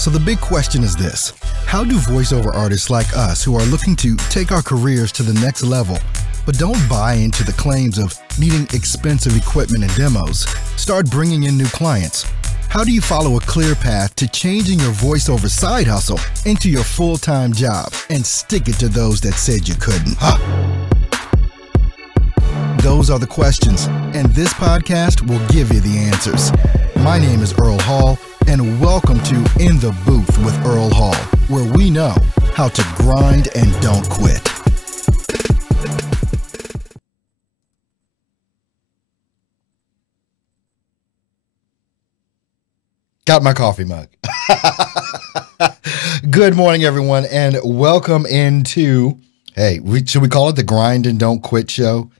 So the big question is this: how do voiceover artists like us who are looking to take our careers to the next level, but don't buy into the claims of needing expensive equipment and demos, start bringing in new clients? How do you follow a clear path to changing your voiceover side hustle into your full-time job and stick it to those that said you couldn't? Those are the questions, and this podcast will give you the answers. My name is Earl Hall, and welcome to In the Booth with Earl Hall, where we know how to grind and don't quit. Got my coffee mug. Good morning, everyone, and welcome into, should we call it the Grind and Don't Quit show?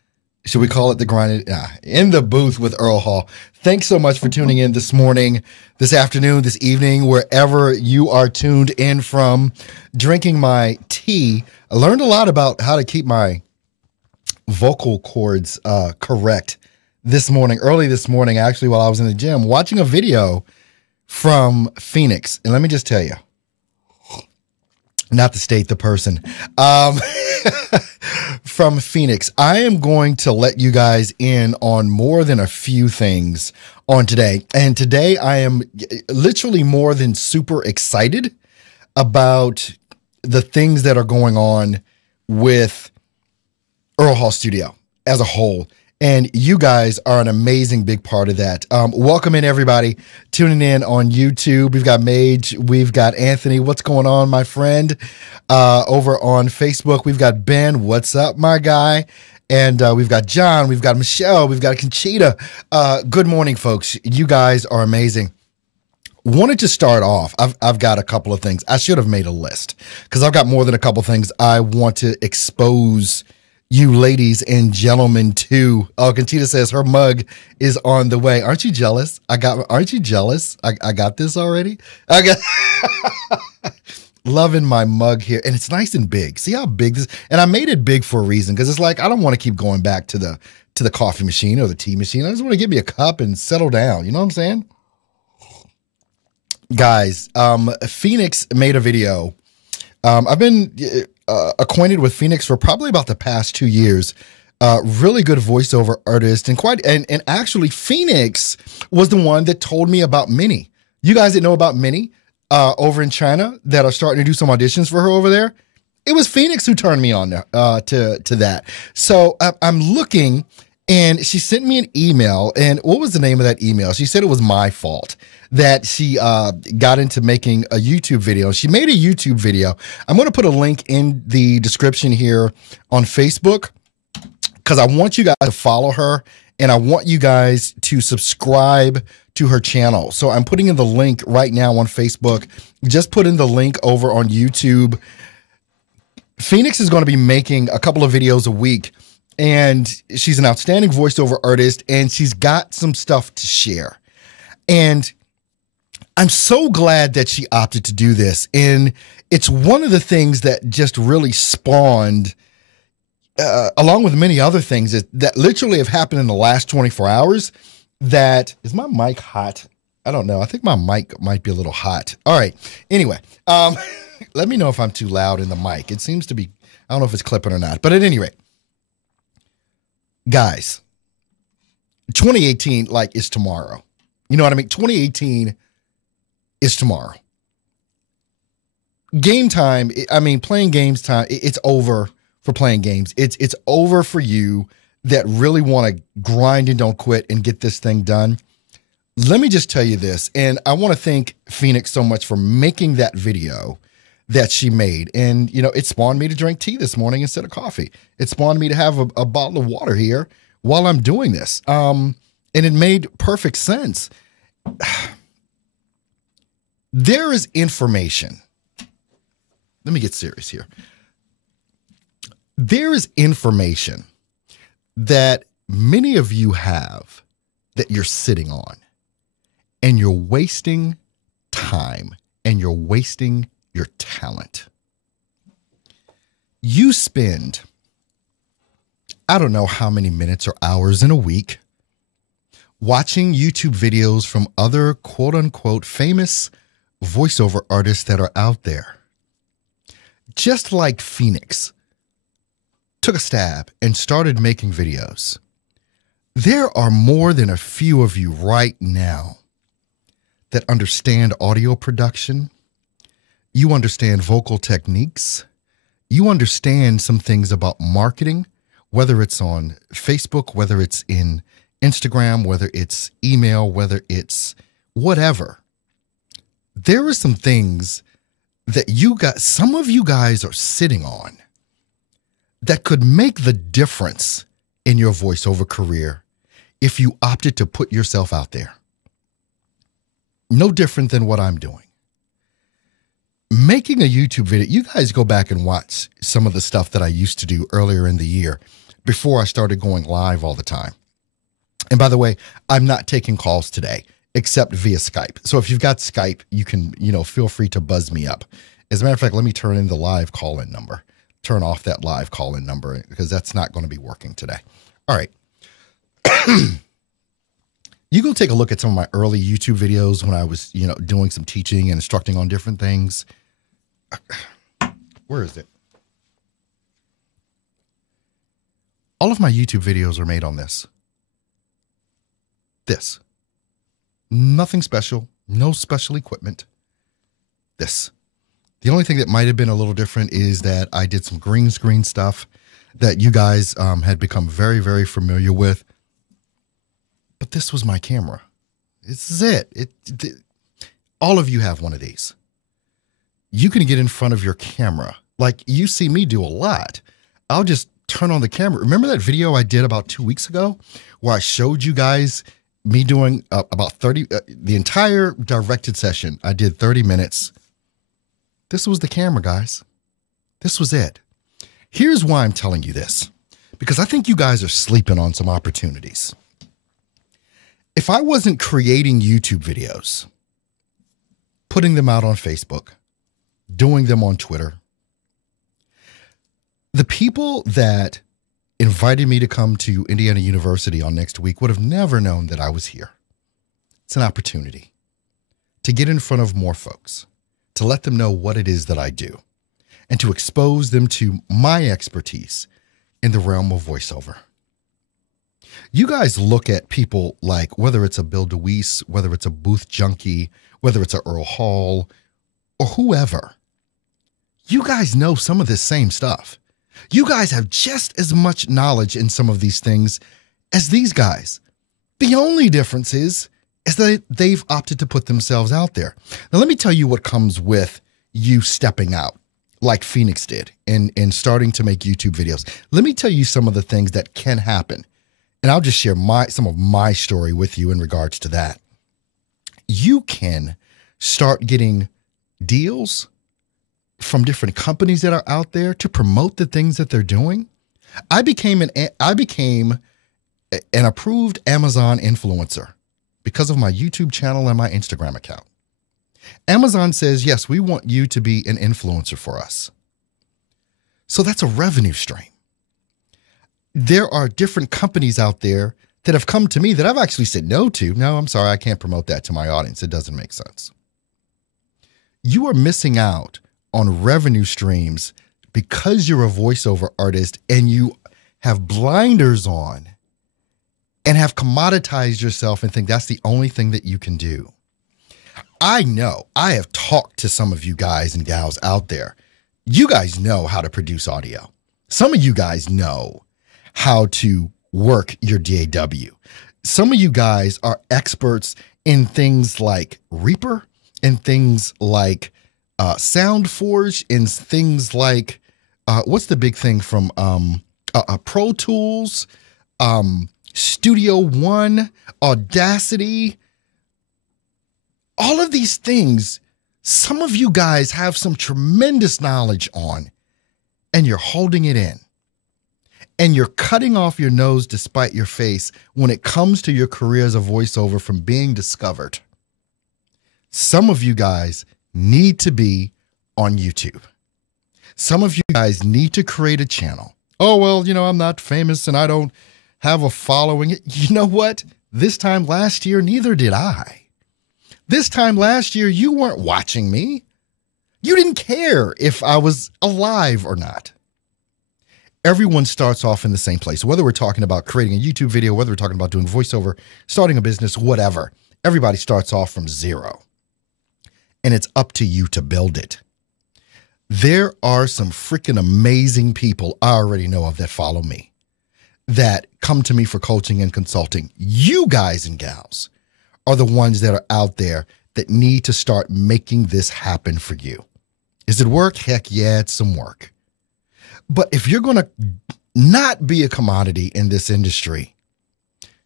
Should we call it the Grind In the Booth with Earl Hall? Thanks so much for tuning in this morning, this afternoon, this evening, wherever you are tuned in from. Drinking my tea. I learned a lot about how to keep my vocal cords correct early this morning, actually, while I was in the gym, watching a video from Phoenix. And let me just tell you, not to state the person, from Phoenix. I am going to let you guys in on more than a few things on today. And today I am literally more than super excited about the things that are going on with Earl Hall Studio as a whole. And you guys are an amazing big part of that. Welcome in, everybody tuning in on YouTube. We've got Mage, we've got Anthony. What's going on, my friend? Over on Facebook, we've got Ben. What's up, my guy? And we've got John, we've got Michelle, we've got Conchita. Good morning, folks. You guys are amazing. Wanted to start off. I've got a couple of things. I should have made a list because I've got more than a couple of things I want to expose you ladies and gentlemen too. Oh, Conchita says her mug is on the way. Aren't you jealous? Aren't you jealous? I got this already. I got loving my mug here, and it's nice and big. See how big this? And I made it big for a reason because it's like I don't want to keep going back to the coffee machine or the tea machine. I just want to give me a cup and settle down. You know what I'm saying? Guys, Phoenix made a video. I've been acquainted with Phoenix for probably about the past 2 years. Really good voiceover artist, and actually Phoenix was the one that told me about Minnie. You guys that know about Minnie over in China that are starting to do some auditions for her over there. It was Phoenix who turned me on to that. So I'm looking, and she sent me an email. And what was the name of that email? She said it was my fault that she got into making a YouTube video. She made a YouTube video. I'm going to put a link in the description here on Facebook because I want you guys to follow her and I want you guys to subscribe to her channel. So I'm putting in the link right now on Facebook. Just put in the link over on YouTube. Phoenix is going to be making a couple of videos a week, and she's an outstanding voiceover artist, and she's got some stuff to share. And I'm so glad that she opted to do this. And it's one of the things that just really spawned, along with many other things that literally have happened in the last 24 hours. Is my mic hot? I don't know. I think my mic might be a little hot. All right. Anyway, let me know if I'm too loud in the mic. It seems to be, I don't know if it's clipping or not. But at any rate, guys, 2018 is tomorrow. You know what I mean? 2018 is tomorrow. Game time, playing games time, it's over for playing games. It's over for you that really want to grind and don't quit and get this thing done. Let me just tell you this, and I want to thank Phoenix so much for making that video that she made. And, it spawned me to drink tea this morning instead of coffee. It spawned me to have a bottle of water here while I'm doing this. And it made perfect sense. There is information. Let me get serious here. There is information that many of you have that you're sitting on, and you're wasting time and you're wasting your talent. You spend, I don't know how many minutes or hours in a week watching YouTube videos from other quote unquote famous voiceover artists that are out there. Just like Phoenix took a stab and started making videos, there are more than a few of you right now that understand audio production. You understand vocal techniques. You understand some things about marketing, whether it's on Facebook, whether it's in Instagram, whether it's email, whether it's whatever. There are some things that some of you guys are sitting on that could make the difference in your voiceover career if you opted to put yourself out there. No different than what I'm doing. Making a YouTube video, you guys go back and watch some of the stuff that I used to do earlier in the year before I started going live all the time. And by the way, I'm not taking calls today except via Skype. So if you've got Skype, you can, feel free to buzz me up. As a matter of fact, let me turn in the live call-in number. Turn off that live call-in number because that's not going to be working today. All right. You go take a look at some of my early YouTube videos when I was, doing some teaching and instructing on different things. Where is it? All of my YouTube videos are made on this. This. Nothing special. No special equipment. This. The only thing that might have been a little different is that I did some green screen stuff that you guys had become very, very familiar with. But this was my camera. This is it. All of you have one of these. You can get in front of your camera. Like you see me do a lot. I'll just turn on the camera. Remember that video I did about 2 weeks ago where I showed you guys me doing about 30, the entire directed session. I did 30 minutes. This was the camera, guys. This was it. Here's why I'm telling you this, because I think you guys are sleeping on some opportunities. If I wasn't creating YouTube videos, putting them out on Facebook, doing them on Twitter, the people that invited me to come to Indiana University on next week would have never known that I was here. It's an opportunity to get in front of more folks, to let them know what it is that I do, and to expose them to my expertise in the realm of voiceover. You guys look at people like, whether it's a Bill DeWeese, whether it's a Booth Junkie, whether it's a Earl Hall, or whoever. You guys know some of this same stuff. You guys have just as much knowledge in some of these things as these guys. The only difference is that they've opted to put themselves out there. Now, let me tell you what comes with you stepping out like Phoenix did and starting to make YouTube videos. Let me tell you some of the things that can happen. And I'll just share some of my story with you in regards to that. You can start getting deals from different companies that are out there to promote the things that they're doing. I became an approved Amazon influencer because of my YouTube channel and my Instagram account. Amazon says, yes, we want you to be an influencer for us. So that's a revenue stream. There are different companies out there that have come to me that I've actually said no to. No, I'm sorry, I can't promote that to my audience. It doesn't make sense. You are missing out on revenue streams because you're a voiceover artist and you have blinders on and have commoditized yourself and think that's the only thing that you can do. I know I have talked to some of you guys and gals out there. You guys know how to produce audio. Some of you guys know how to work your DAW. Some of you guys are experts in things like Reaper and things like SoundForge and things like, what's the big thing from Pro Tools, Studio One, Audacity, all of these things. Some of you guys have some tremendous knowledge on, and you're holding it in. And you're cutting off your nose to spite your face when it comes to your career as a voiceover from being discovered. Some of you guys need to be on YouTube. Some of you guys need to create a channel. Oh, well, I'm not famous and I don't have a following. You know what? This time last year, neither did I. This time last year, you weren't watching me. You didn't care if I was alive or not. Everyone starts off in the same place. Whether we're talking about creating a YouTube video, whether we're talking about doing voiceover, starting a business, whatever, everybody starts off from zero. And it's up to you to build it. There are some freaking amazing people I already know of that follow me, that come to me for coaching and consulting. You guys and gals are the ones that are out there that need to start making this happen for you. Is it work? Heck yeah, it's some work. But if you're going to not be a commodity in this industry,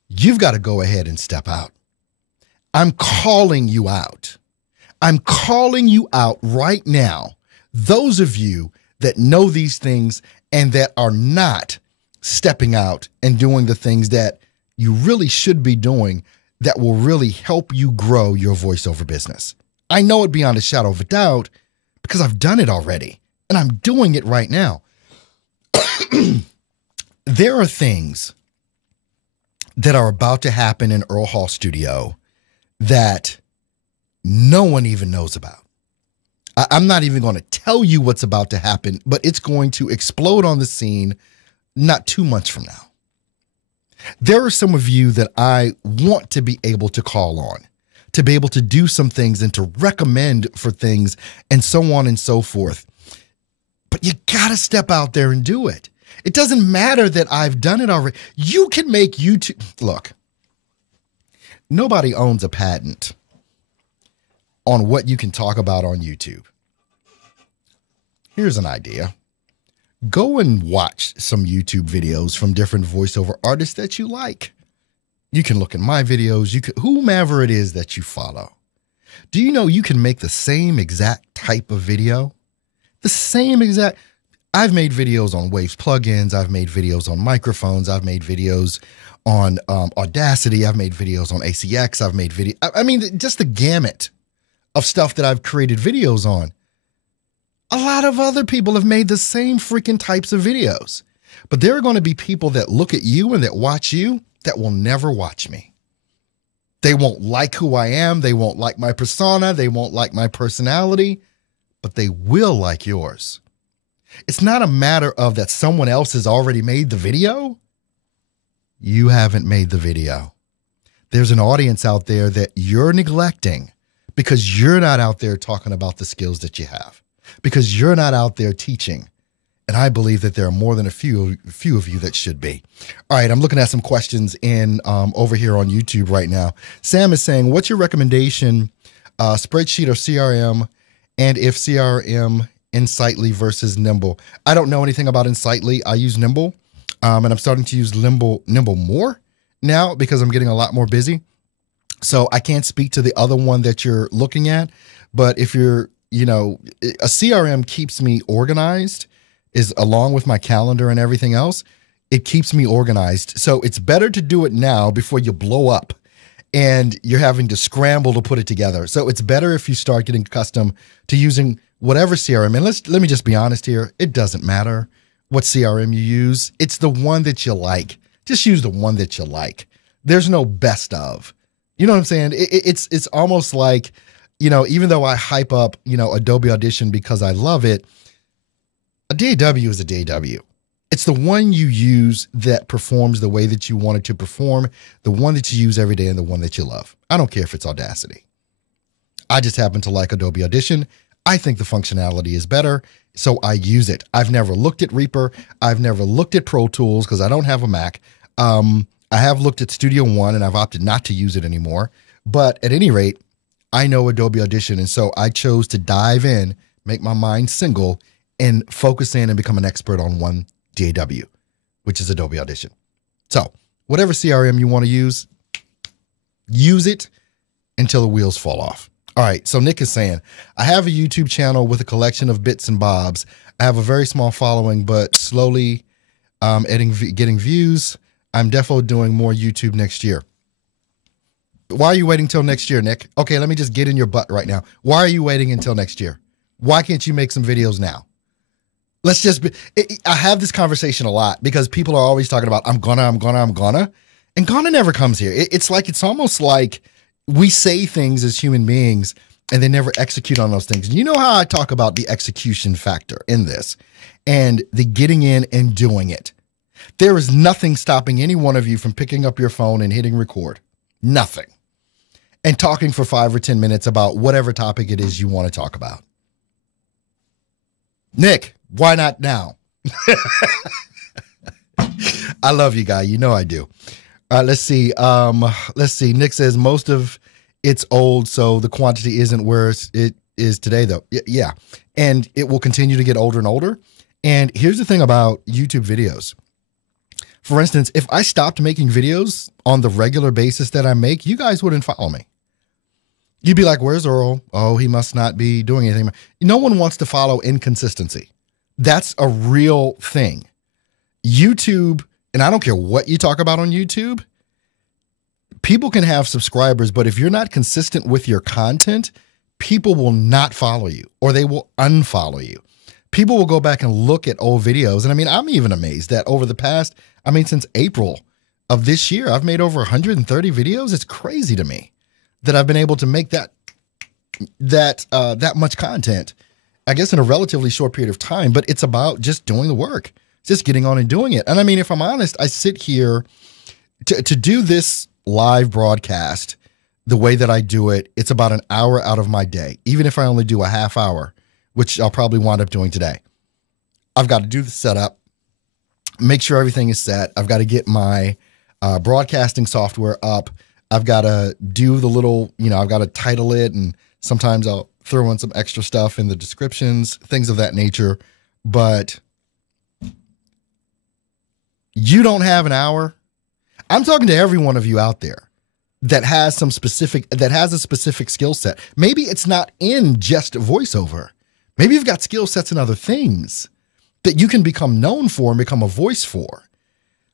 you've got to go ahead and step out. I'm calling you out. I'm calling you out right now. Those of you that know these things and that are not stepping out and doing the things that you really should be doing that will really help you grow your voiceover business. I know it beyond a shadow of a doubt because I've done it already and I'm doing it right now. There are things that are about to happen in Earl Hall Studio that no one even knows about. I'm not even going to tell you what's about to happen, but it's going to explode on the scene not 2 months from now. There are some of you that I want to be able to call on, to be able to do some things and to recommend for things and so on and so forth. But you got to step out there and do it. It doesn't matter that I've done it already. You can make YouTube. Look, nobody owns a patent on what you can talk about on YouTube. Here's an idea. Go and watch some YouTube videos from different voiceover artists that you like. You can look at my videos, whomever it is that you follow. Do you know you can make the same exact type of video? The same exact. I've made videos on Waves plugins. I've made videos on microphones. I've made videos on Audacity. I've made videos on ACX. I've made I mean, just the gamut of stuff that I've created videos on. A lot of other people have made the same freaking types of videos. But there are going to be people that look at you and that watch you that will never watch me. They won't like who I am. They won't like my persona. They won't like my personality, but they will like yours. It's not a matter of that someone else has already made the video. You haven't made the video. There's an audience out there that you're neglecting because you're not out there talking about the skills that you have, because you're not out there teaching. And I believe that there are more than a few of you that should be. All right, I'm looking at some questions in over here on YouTube right now. Sam is saying, what's your recommendation, spreadsheet or CRM? And if CRM, Insightly versus Nimble? I don't know anything about Insightly. I use Nimble, and I'm starting to use Nimble more now because I'm getting a lot more busy. So I can't speak to the other one that you're looking at. But if you're, a CRM keeps me organized, is along with my calendar and everything else. It keeps me organized. So it's better to do it now before you blow up and you're having to scramble to put it together. So it's better if you start getting accustomed to using whatever CRM. And let me just be honest here. It doesn't matter what CRM you use. It's the one that you like. Just use the one that you like. There's no best of. You know what I'm saying? It's almost like, even though I hype up, Adobe Audition because I love it, a DAW is a DAW. It's the one you use that performs the way that you want it to perform, the one that you use every day and the one that you love. I don't care if it's Audacity. I just happen to like Adobe Audition. I think the functionality is better, so I use it. I've never looked at Reaper. I've never looked at Pro Tools because I don't have a Mac. I have looked at Studio One and I've opted not to use it anymore. But at any rate, I know Adobe Audition, and so I chose to dive in, make my mind single, and focus in and become an expert on one DAW, which is Adobe Audition. So whatever CRM you want to use it until the wheels fall off. All right, so Nick is saying, I have a YouTube channel with a collection of bits and bobs. I have a very small following, but slowly getting views. I'm definitely doing more YouTube next year. Why are you waiting till next year, Nick? Okay, let me just get in your butt right now. Why are you waiting until next year? Why can't you make some videos now? Let's just be, I have this conversation a lot because people are always talking about, I'm gonna, and gonna never comes here. It's almost like we say things as human beings and they never execute on those things. You know how I talk about the execution factor in this and the getting in and doing it. There is nothing stopping any one of you from picking up your phone and hitting record. Nothing. And talking for 5 or 10 minutes about whatever topic it is you want to talk about. Nick, why not now? I love you, guy. You know I do. Let's see. Nick says most of it's old, so the quantity isn't where it is today, though. Yeah. And it will continue to get older and older. And here's the thing about YouTube videos. For instance, if I stopped making videos on the regular basis that I make, you guys wouldn't follow me. You'd be like, where's Earl? Oh, he must not be doing anything. No one wants to follow inconsistency. That's a real thing. YouTube, and I don't care what you talk about on YouTube, people can have subscribers, but if you're not consistent with your content, people will not follow you or they will unfollow you. People will go back and look at old videos. And I mean, I'm even amazed that over the past, since April of this year, I've made over 130 videos. It's crazy to me that I've been able to make that much content, I guess, in a relatively short period of time. But it's about just doing the work, just getting on and doing it. And I mean, if I'm honest, I sit here to do this live broadcast the way that I do it. It's about an hour out of my day, even if I only do a half hour, which I'll probably wind up doing today. I've got to do the setup, make sure everything is set. I've got to get my broadcasting software up. I've got to do the little, I've got to title it, and sometimes I'll throw in some extra stuff in the descriptions, things of that nature. But you don't have an hour. I'm talking to every one of you out there that has a specific skill set. Maybe it's not in just voiceover. Maybe you've got skill sets in other things that you can become known for and become a voice for.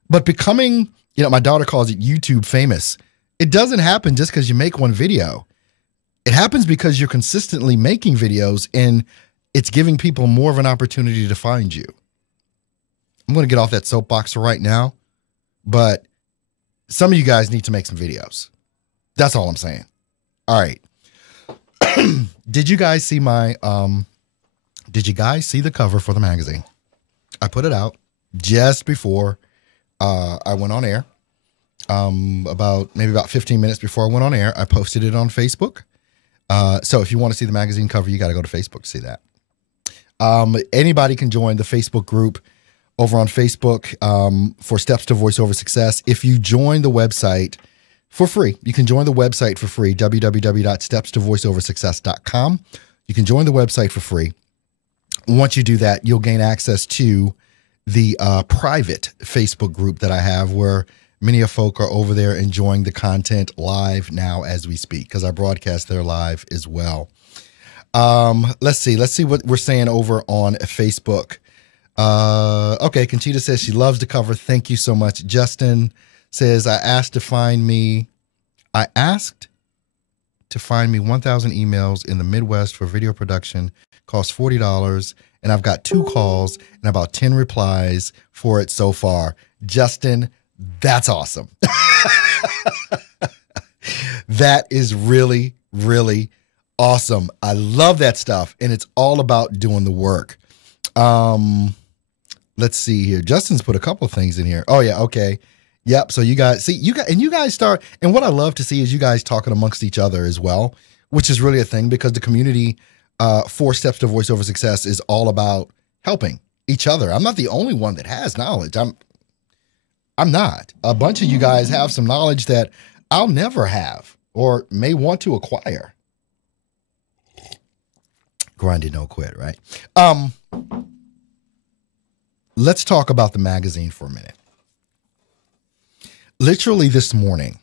But becoming, my daughter calls it YouTube famous. It doesn't happen just because you make one video. It happens because you're consistently making videos and it's giving people more of an opportunity to find you. I'm going to get off that soapbox right now, but some of you guys need to make some videos. That's all I'm saying. All right. Did you guys see the cover for the magazine? I put it out just before I went on air. About 15 minutes before I went on air, I posted it on Facebook. So if you want to see the magazine cover, you got to go to Facebook to see that. Anybody can join the Facebook group over on Facebook for Steps to Voiceover Success. If you join the website for free, you can join the website for free, www.stepstovoiceoversuccess.com. You can join the website for free. Once you do that, you'll gain access to the private Facebook group that I have, where many of folk are over there enjoying the content live now as we speak, because I broadcast there live as well. Let's see what we're saying over on Facebook. Okay, Conchita says she loves the cover. Thank you so much. Justin says, I asked to find me 1,000 emails in the Midwest for video production. Costs $40, and I've got 2 calls and about 10 replies for it so far. Justin, that's awesome. That is really, really awesome. I love that stuff, and it's all about doing the work. Let's see here. Justin's put a couple of things in here. Oh yeah, okay. Yep. So you guys start, and what I love to see is you guys talking amongst each other as well, which is really a thing, because the community 4 Steps to Voiceover Success is all about helping each other. I'm not the only one that has knowledge. I'm not. A bunch of you guys have some knowledge that I'll never have or may want to acquire. Grinding, no quit, right? Let's talk about the magazine for a minute. Literally this morning,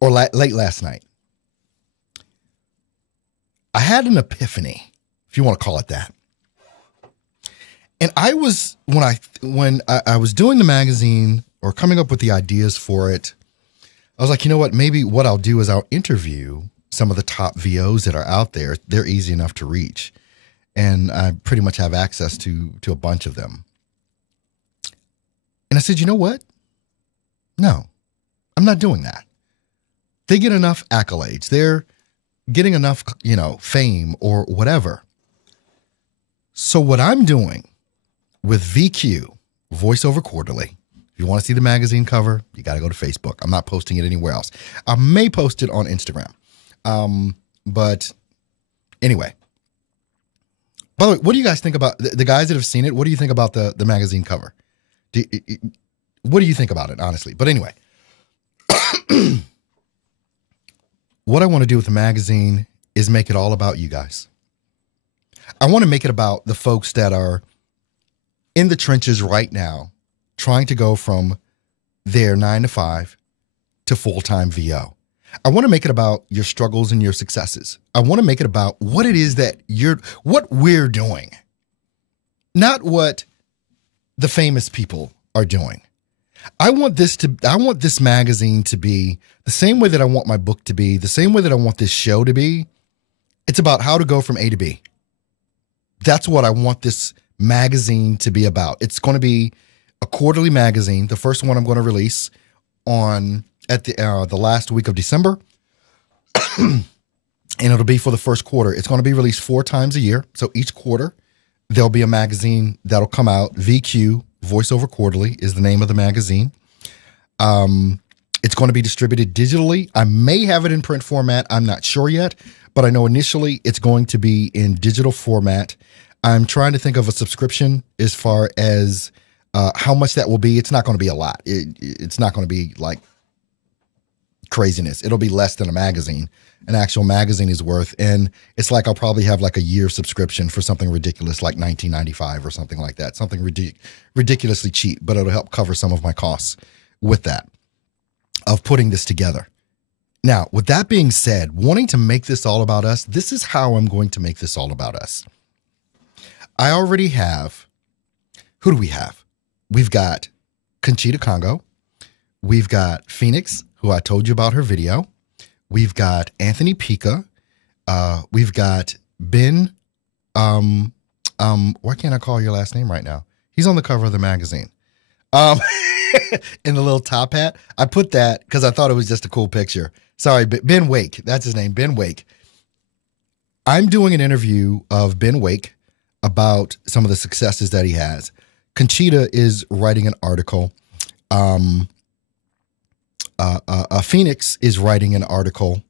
or late last night, I had an epiphany, if you want to call it that. And I was, when I was doing the magazine or coming up with the ideas for it, I was like, you know what, maybe what I'll do is I'll interview some of the top VOs that are out there. They're easy enough to reach. And I pretty much have access to a bunch of them. And I said, you know what? No, I'm not doing that. They get enough accolades. They're getting enough, fame or whatever. So what I'm doing with VQ, Voiceover Quarterly, if you want to see the magazine cover, you got to go to Facebook. I'm not posting it anywhere else. I may post it on Instagram. But anyway, by the way, what do you guys think about the guys that have seen it? What do you think about the magazine cover? What do you think about it, honestly? But anyway, what I want to do with the magazine is make it all about you guys. I want to make it about the folks that are in the trenches right now, trying to go from their 9 to 5 to full-time VO. I want to make it about your struggles and your successes. I want to make it about what it is that what we're doing, not what the famous people are doing. I want this magazine to be the same way that I want my book to be, the same way that I want this show to be. It's about how to go from A to B. That's what I want this magazine to be about. It's going to be a quarterly magazine. The first one I'm going to release at the last week of December, and it'll be for the first quarter. It's going to be released 4 times a year. So each quarter there'll be a magazine that'll come out. VQ, Voiceover Quarterly, is the name of the magazine. It's going to be distributed digitally. I may have it in print format. I'm not sure yet, but I know initially it's going to be in digital format. I'm trying to think of a subscription as far as how much that will be. It's not going to be a lot. It's not going to be like craziness. It'll be less than a magazine. An actual magazine is worth. And it's like I'll probably have like a year subscription for something ridiculous like $19.95 or something like that. Something ridiculously cheap, but it'll help cover some of my costs with that, of putting this together. Now, with that being said, wanting to make this all about us, this is how I'm going to make this all about us. I already have, who do we have? We've got Conchita Congo. We've got Phoenix, who I told you about her video. We've got Anthony Pica. We've got Ben. Why can't I call your last name right now? He's on the cover of the magazine. In the little top hat. I put that because I thought it was just a cool picture. Sorry, Ben Wake. That's his name, Ben Wake. I'm doing an interview of Ben Wake about some of the successes that he has. Conchita is writing an article. Phoenix is writing an article.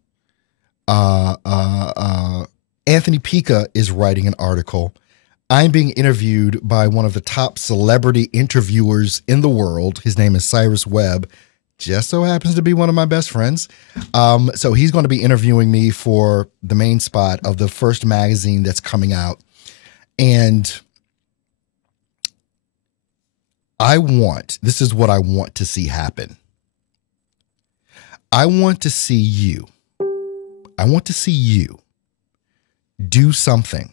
Anthony Pica is writing an article. I'm being interviewed by one of the top celebrity interviewers in the world. His name is Cyrus Webb. Just so happens to be one of my best friends. So he's going to be interviewing me for the main spot of the first magazine that's coming out. And this is what I want to see happen. I want to see you do something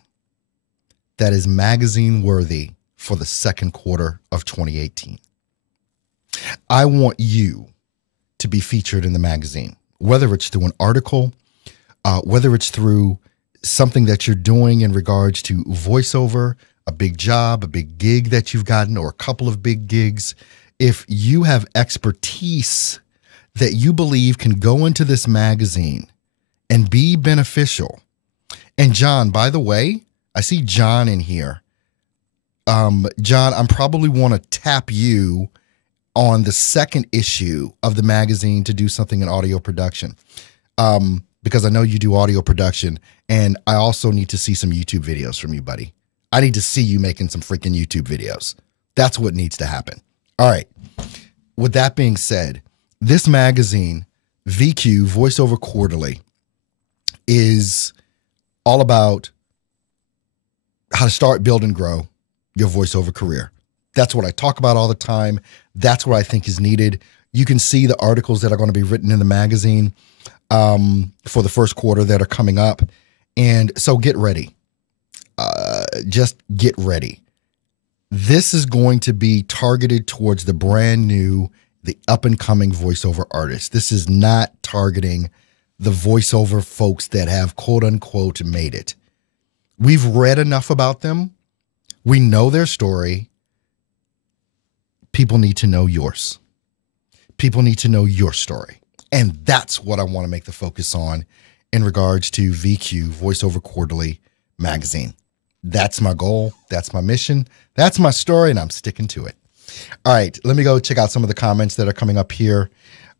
that is magazine worthy for the second quarter of 2018. I want you to be featured in the magazine, whether it's through an article, whether it's through something that you're doing in regards to voiceover, a big job, a big gig that you've gotten, or a couple of big gigs. If you have expertise that you believe can go into this magazine and be beneficial. And John, by the way, I see John in here. John, I'm probably want to tap you on the second issue of the magazine to do something in audio production. Because I know you do audio production, and I also need to see some YouTube videos from you, buddy. I need to see you making some freaking YouTube videos. That's what needs to happen. All right. With that being said, this magazine, VQ, Voiceover Quarterly, is all about how to start, build, and grow your voiceover career. That's what I talk about all the time. That's what I think is needed. You can see the articles that are going to be written in the magazine for the first quarter that are coming up. And so get ready. Just get ready. This is going to be targeted towards the brand new, the up-and-coming voiceover artists. This is not targeting the voiceover folks that have quote-unquote made it. We've read enough about them. We know their story. People need to know yours. People need to know your story. And that's what I want to make the focus on in regards to VQ, VoiceOver Quarterly magazine. That's my goal. That's my mission. That's my story, and I'm sticking to it. All right, let me go check out some of the comments that are coming up here.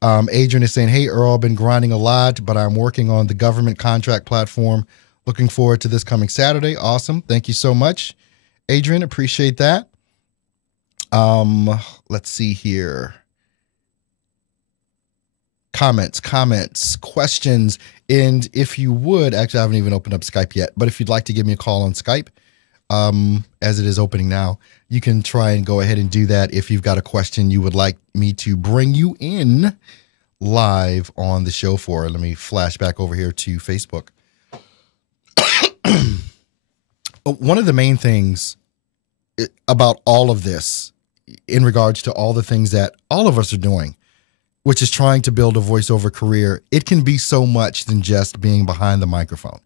Adrian is saying, hey, Earl, I've been grinding a lot, but I'm working on the government contract platform. Looking forward to this coming Saturday. Awesome. Thank you so much, Adrian. Appreciate that. Let's see here. Comments, questions. And if you would, actually, I haven't even opened up Skype yet, but if you'd like to give me a call on Skype, as it is opening now, you can try and go ahead and do that if you've got a question you would like me to bring you in live on the show for. Let me flash back over here to Facebook. One of the main things about all of this in regards to all the things that all of us are doing, which is trying to build a voiceover career, it can be so much than just being behind the microphone.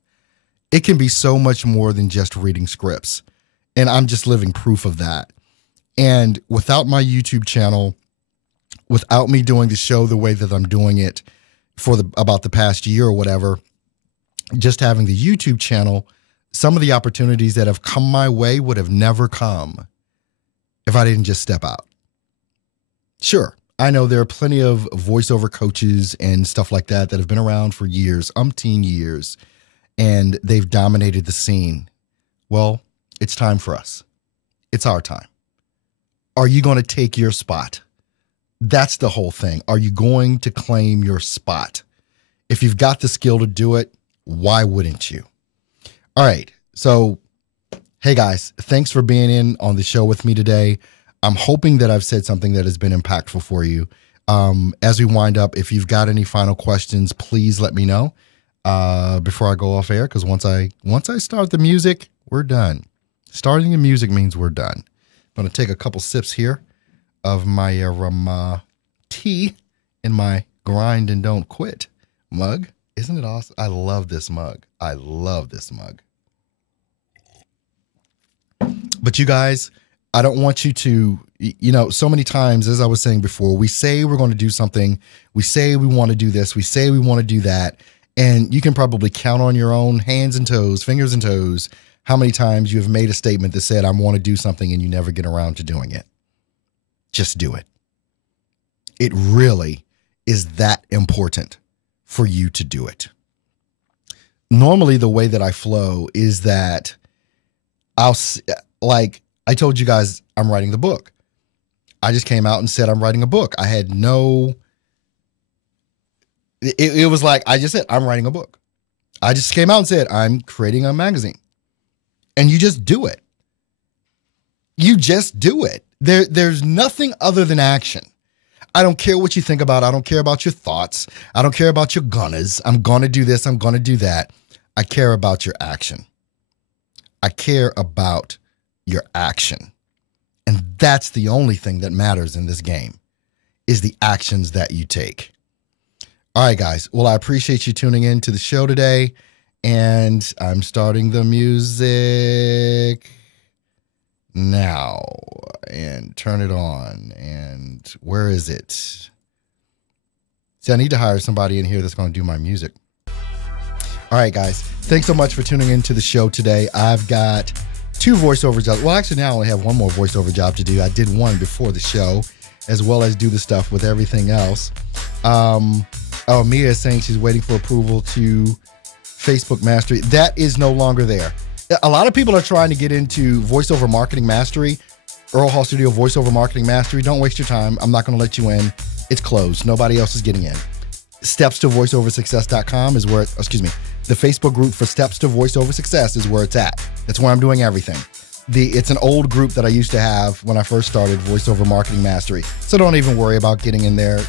It can be so much more than just reading scripts. And I'm just living proof of that. And without my YouTube channel, without me doing the show the way that I'm doing it for about the past year or whatever, just having the YouTube channel, some of the opportunities that have come my way would have never come if I didn't just step out. Sure, I know there are plenty of voiceover coaches and stuff like that that have been around for years, umpteen years, and they've dominated the scene. Well, it's time for us. It's our time. Are you going to take your spot? That's the whole thing. Are you going to claim your spot? If you've got the skill to do it, why wouldn't you? All right. So, hey guys, thanks for being in on the show with me today. I'm hoping that I've said something that has been impactful for you. As we wind up, if you've got any final questions, please let me know before I go off air. Because once I start the music, we're done. Starting the music means we're done. I'm going to take a couple sips here of my tea in my grind and don't quit mug. Isn't it awesome? I love this mug. I love this mug. But you guys, I don't want you to, so many times, as I was saying before, we say we're going to do something. We say we want to do this. We say we want to do that. And you can probably count on your own hands and toes, fingers and toes, how many times you have made a statement that said, I want to do something, and you never get around to doing it. Just do it. It really is that important for you to do it. Normally, the way that I flow is that like I told you guys, I'm writing the book. I just came out and said, I'm writing a book. I had it was like, I just said, I'm writing a book. I just came out and said, I'm creating a magazine. And you just do it. You just do it. There's nothing other than action. I don't care what you think about. I don't care about your thoughts. I don't care about your gonnas. I'm going to do this. I'm going to do that. I care about your action. I care about your action. And that's the only thing that matters in this game, is the actions that you take. All right, guys. Well, I appreciate you tuning in to the show today. And I'm starting the music now, and turn it on. And where is it? See, I need to hire somebody in here that's going to do my music. All right, guys. Thanks so much for tuning into the show today. I've got 2 voiceover jobs. Well, actually, now I only have 1 more voiceover job to do. I did 1 before the show, as well as do the stuff with everything else. Mia is saying she's waiting for approval to Facebook Mastery. That is no longer there. A lot of people are trying to get into voiceover marketing mastery, Earl Hall Studio voiceover marketing mastery. Don't waste your time. I'm not going to let you in. It's closed. Nobody else is getting in. Steps to voiceoversuccess.com is where, the Facebook group for Steps to Voiceover Success is where it's at. That's where I'm doing everything. It's an old group that I used to have when I first started Voiceover Marketing Mastery. So don't even worry about getting in there.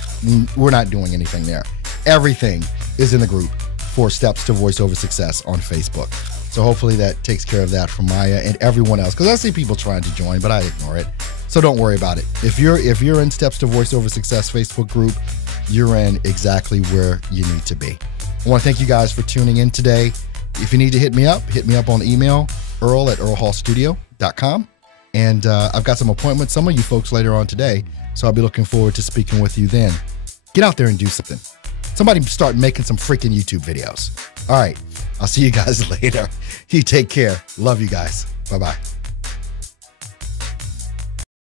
We're not doing anything there. Everything is in the group for Steps to Voiceover Success on Facebook. So hopefully that takes care of that for Maya and everyone else, because I see people trying to join, but I ignore it. So don't worry about it. If you're in Steps to Voiceover Success Facebook group, you're in exactly where you need to be. I want to thank you guys for tuning in today. If you need to hit me up on email, earl@earlhallstudio.com. And I've got some appointments, some of you folks later on today. So I'll be looking forward to speaking with you then. Get out there and do something. Somebody start making some freaking YouTube videos. All right. I'll see you guys later. You take care. Love you guys. Bye-bye.